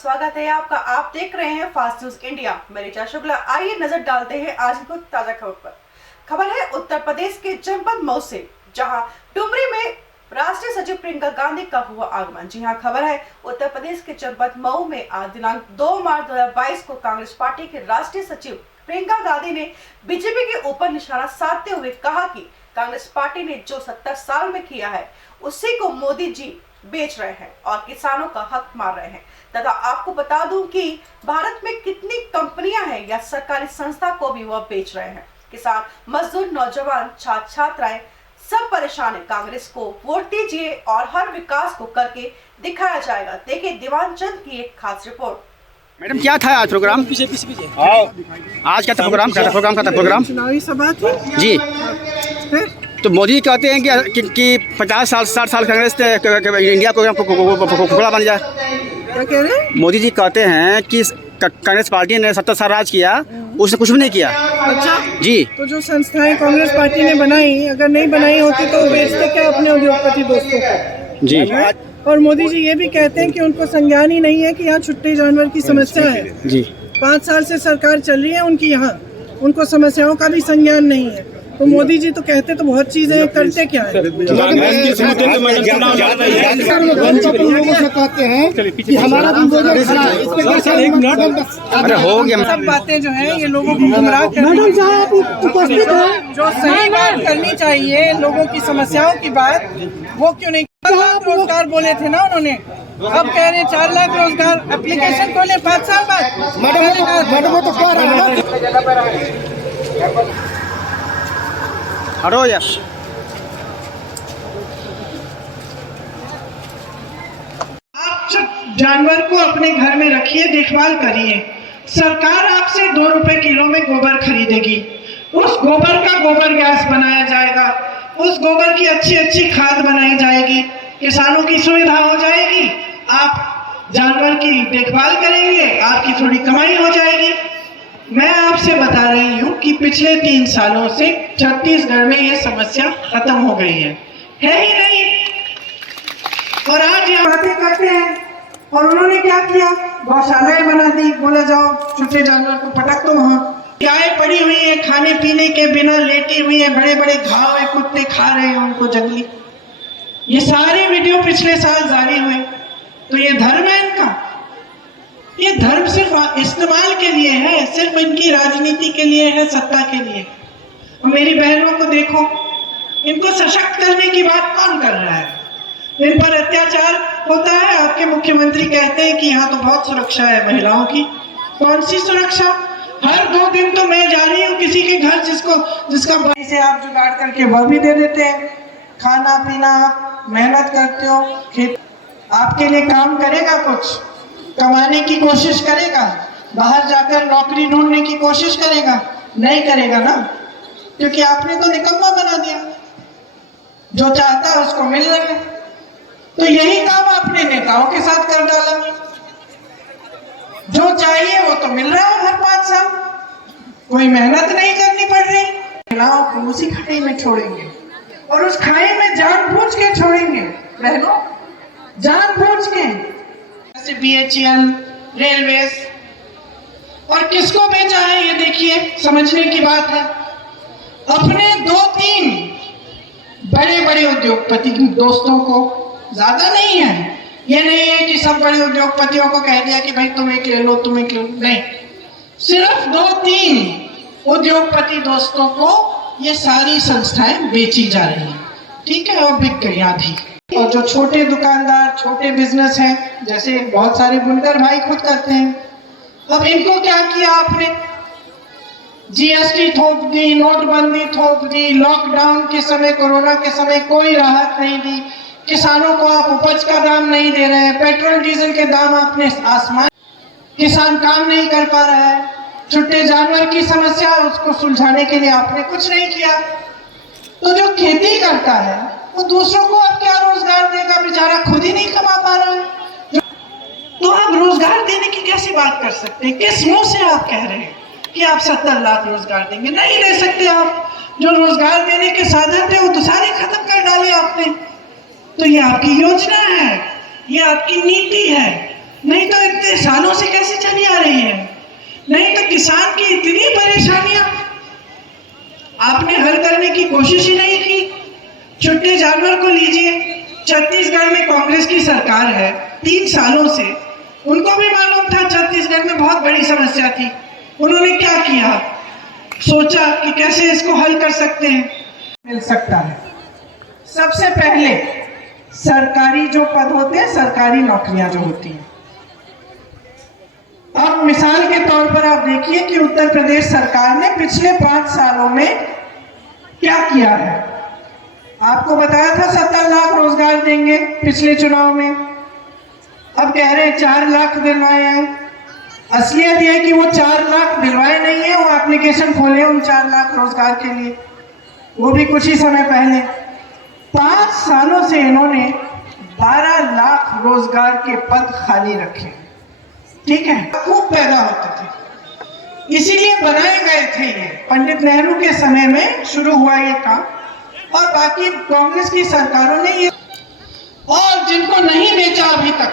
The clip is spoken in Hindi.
स्वागत है आपका। आप देख रहे हैं फास्ट न्यूज इंडिया। मैं ऋचा शुक्ला। आइए नजर डालते हैं आज की कुछ ताजा खबर पर। खबर है उत्तर प्रदेश के जनपद मऊ से, जहां डुमरी में राष्ट्रीय सचिव प्रियंका गांधी का हुआ आगमन। जी हां, खबर है उत्तर प्रदेश के जनपद मऊ में आज दिनांक 2 मार्च 2022 को कांग्रेस पार्टी के राष्ट्रीय सचिव प्रियंका गांधी ने बीजेपी के ऊपर निशाना साधते हुए कहा कि कांग्रेस पार्टी ने जो 70 साल में किया है उसी को मोदी जी बेच रहे हैं और किसानों का हक मार रहे हैं। तथा आपको बता दूं कि भारत में कितनी कंपनियां हैं या सरकारी संस्था को भी वह बेच रहे हैं। किसान, मजदूर, नौजवान, छात्र छात्राएं सब परेशान है। कांग्रेस को वोट दीजिए और हर विकास को करके दिखाया जाएगा। देखिए दीवान चंद की एक खास रिपोर्ट। मैडम, क्या था आज प्रोग्राम? पीछे आज क्या था प्रोग्राम? चुनावी सभा थी जी। तो मोदी जी कहते हैं कि 50 साल 60 साल कांग्रेस ने इंडिया को खोखला बन जाए। क्या कह रहे हैं? मोदी जी कहते हैं कि कांग्रेस पार्टी ने 70 साल राज किया, उसने कुछ भी नहीं किया। अच्छा जी। तो जो संस्थाएं कांग्रेस पार्टी ने बनाई, अगर नहीं बनाई होती तो वो बेचते क्या अपने उद्योगपति दोस्तों को? जी। और मोदी जी ये भी कहते हैं कि उनको संज्ञान ही नहीं है कि यहाँ छुट्टे जानवर की समस्या है। जी। 5 साल से सरकार चल रही है उनकी, यहाँ उनको समस्याओं का भी संज्ञान नहीं है। तो मोदी जी तो कहते तो बहुत चीजें, करते क्या है? लोगों से कहते हैं कि हमारा बुलडोजर खड़ा है, इस पे कैसे अरे हो गया। सब बातें जो है ये लोगों को गुमराह करने जो सही बात करनी चाहिए, लोगों की समस्याओं की बात, वो क्यों नहीं? 4 लाख रोजगार बोले थे ना उन्होंने, अब कह रहे हैं 4 लाख रोजगार। एप्लीकेशन खोले 5 साल बाद। मैडम तो कह रहा है हटो यार। आप जानवर को अपने घर में रखिए, देखभाल करिए। सरकार आपसे 2 रुपए किलो में गोबर खरीदेगी, उस गोबर का गोबर गैस बनाया जाएगा, उस गोबर की अच्छी अच्छी खाद बनाई जाएगी, किसानों की सुविधा हो जाएगी, आप जानवर की देखभाल करेंगे, आपकी थोड़ी कमाई हो जाएगी। मैं आपसे बता रही हूँ कि पिछले 3 सालों से छत्तीसगढ़ में ये समस्या खत्म हो गई है ही नहीं। और आज ये बातें करते हैं और उन्होंने क्या किया? गौशालाएं बना दी, बोला जाओ छुट्टे जानवर को पटक दो। वहां गाय पड़ी हुई है, खाने पीने के बिना लेटी हुई है, बड़े बड़े घाव है, कुत्ते खा रहे हैं उनको जंगली। ये सारे वीडियो पिछले साल जारी हुए। तो ये धर्म है इनका? ये धर्म सिर्फ इस्तेमाल के लिए है, सिर्फ इनकी राजनीति के लिए है, सत्ता के लिए। और मेरी बहनों को देखो, इनको सशक्त करने की बात कौन कर रहा है? इन पर अत्याचार होता है, आपके मुख्यमंत्री कहते हैं कि यहाँ तो बहुत सुरक्षा है महिलाओं की। कौन सी सुरक्षा? हर 2 दिन तो मैं जा रही हूँ किसी के घर जिसका भाई से आप जुगाड़ करके वह भी दे देते हैं। खाना पीना, आप मेहनत करते हो, खेत आपके लिए काम करेगा, कुछ कमाने की कोशिश करेगा, बाहर जाकर नौकरी ढूंढने की कोशिश करेगा? नहीं करेगा ना, क्योंकि आपने तो निकम्मा बना दिया। जो चाहता है उसको मिल रहा है। तो यही काम आपने नेताओं के साथ कर डाला। जो चाहिए वो तो मिल रहा है हर 5 साल, कोई मेहनत नहीं करनी पड़ रही। महिलाओं को उसी खाई में छोड़ेंगे और उस खाई में जानबूझ के छोड़ेंगे बहनों, जानबूझ के। जैसे BHEL, रेलवेज, और किसको बेचा है ये देखिए, समझने की बात है। अपने 2-3 बड़े बड़े उद्योगपति दोस्तों को, ज्यादा नहीं है। ये नहीं है कि सब बड़े उद्योगपतियों को कह दिया कि भाई तुम एक ले लो, तुम एक ले लो, नहीं। सिर्फ 2-3 उद्योगपति दोस्तों को ये सारी संस्थाएं बेची जा रही हैं। ठीक है, और बिक गई आधी। और जो छोटे दुकानदार, छोटे बिजनेस हैं, जैसे बहुत सारे बुनकर भाई खुद करते हैं, अब इनको क्या किया आपने? GST थोप दी, नोटबंदी थोप दी, लॉकडाउन के समय, कोरोना के समय कोई राहत नहीं दी, किसानों को आप उपज का दाम नहीं दे रहे हैं, पेट्रोल डीजल के दाम आपने आसमान, किसान काम नहीं कर पा रहा है, छुट्टे जानवर की समस्या, उसको सुलझाने के लिए आपने कुछ नहीं किया। तो जो खेती करता है वो दूसरों को अब क्या रोजगार देगा? बेचारा खुद ही नहीं कमा पा रहा है। तो आप रोजगार देने की कैसी बात कर सकते हैं? किस मुंह से आप कह रहे हैं कि आप 70 लाख रोजगार देंगे? नहीं दे सकते आप। जो रोजगार देने के साधन थे वो तो सारे खत्म कर डाले आपने। तो ये आपकी योजना है, ये आपकी नीति है। नहीं तो इतने सालों से कैसे चली आ रही है? नहीं तो किसान की इतनी परेशानियां आपने हल करने की कोशिश ही नहीं की। छुट्टे जानवर को लीजिए, छत्तीसगढ़ में कांग्रेस की सरकार है 3 सालों से, उनको भी मालूम था छत्तीसगढ़ में बहुत बड़ी समस्या थी। उन्होंने क्या किया? सोचा कि कैसे इसको हल कर सकते हैं। मिल सकता है। सबसे पहले सरकारी जो पद होते हैं, सरकारी नौकरियां जो होती हैं, अब मिसाल के तौर पर आप देखिए कि उत्तर प्रदेश सरकार ने पिछले 5 सालों में क्या किया है। आपको बताया था 70 लाख रोजगार देंगे पिछले चुनाव में, अब कह रहे हैं 4 लाख दिलवाए हैं। असलियत यह है कि वो 4 लाख दिलवाए नहीं है, वो एप्लीकेशन खोले उन 4 लाख रोजगार के लिए, वो भी कुछ ही समय पहले। 5 सालों से इन्होंने 12 लाख रोजगार के पद खाली रखे, ठीक है, खूब पैदा होते थे, इसीलिए बनाए गए थे ये। पंडित नेहरू के समय में शुरू हुआ ये काम, और बाकी कांग्रेस की सरकारों ने ये, और जिनको नहीं बेचा अभी तक